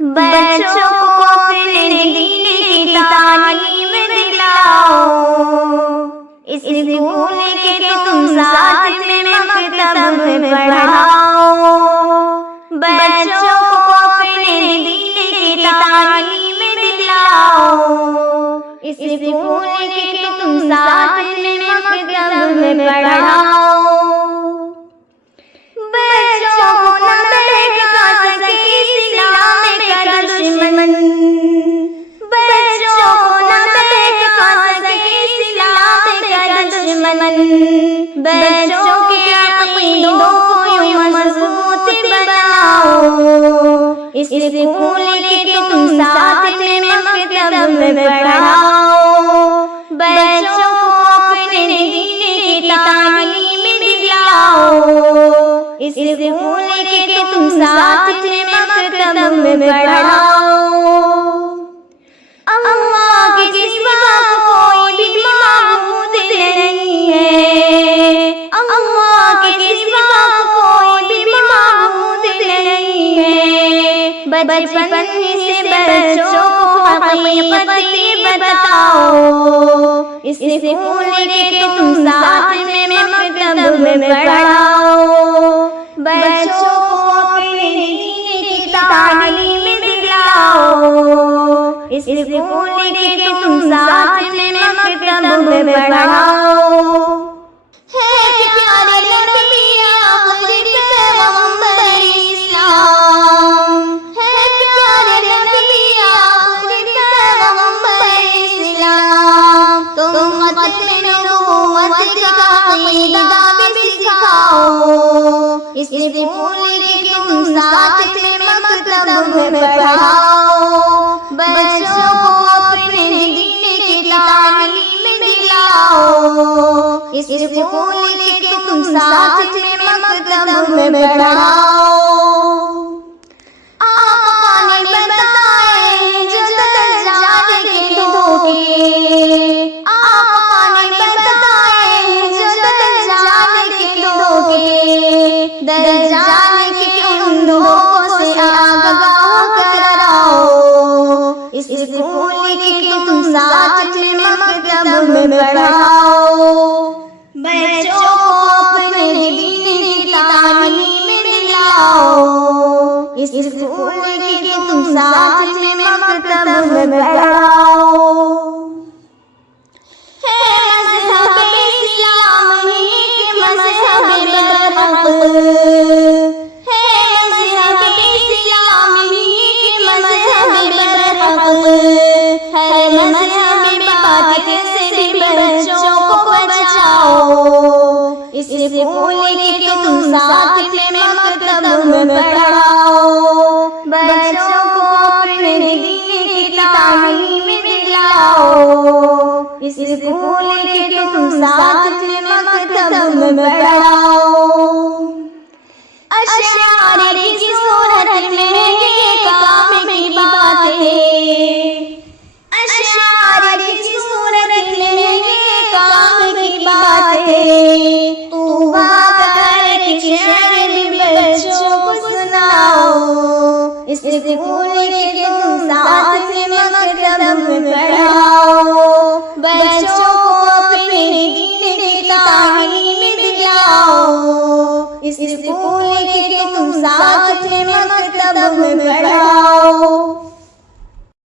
बच्चों को अपने दीन की तालीम दिलाओ, इस स्कूल के तुम साथ में मकतब में पढ़ाओ। बच्चों को अपने दीन की तालीम दिलाओ, इस स्कूल के तुम साथ में मकतब में पढ़ाओ। बच्चों को न बहका सके इस्लाम का दुश्मन, बच्चों को न बहका सके इस्लाम का दुश्मन। बच्चों के अक़ीदों को यूं मज़बूत बनाओ, इस स्कूल के तुम साथ में मकतब में पढ़ाओ। बच्चों को अपने दीन की तालीम दिलाओ, इस स्कूल के तुम साथ में मकतब में पढ़ाओ। अल्लाह के सिवा कोई भी माबूद नहीं है, अल्लाह के सिवा कोई भी माबूद नहीं है। बचपन से बच्चों को हकीकत बताओ, इस स्कूल के तुम साथ में मकतब में पढ़ाओ। बच्चों को अपने दीन की तालीम दिलाओ, इस स्कूल के तुम साथ में मकतब में पढ़ाओ। है प्यारे नबी आखिर पैगंबर इस्लाम, है प्यारे नबी आखिर पैगंबर इस्लाम। तुम खत्म नबूवत का अक़ीदा भी सिखाओ, इस स्कूल के तुम साथ में मकतब में पढ़ाओ। बच्चों को अपने दीन की तालीम दिलाओ, इस स्कूल के तुम साथ में मकतब में पढ़ाओ। आका ने बताए जो दर्जात के धोखे, आका ने बताए जो दर्जात के धोखे। दर्जात के उन धोखों से आगाह कराओ, इस स्कूल के तुम साथ में मकतब में पढ़ाओ। बच्चों को अपने दीन की तालीम दिलाओ, इस स्कूल के तुम साथ में मकतब में पढ़ाओ। है मज़हब इस्लाम ही के मज़हब बरहक़, है मज़हब इस्लाम ही के मज़हब बरहक़। हर मज़हब बातिल से भी बच्चों को बचाओ, इस स्कूल के तुम साथ में मकतब में पढ़ाओ। बच्चों को अपने दीन की तालीम दिलाओ, इस स्कूल के तुम साथ में मकतब में पढ़ाओ। अशआर की सूरत में ये काम की बात है, अशआर की सूरत में ये काम की बात है। तूबा कर के शेर भी बच्चों को सुनाओ, इस स्कूल के तुम साथ में मकतब में पढ़ाओ।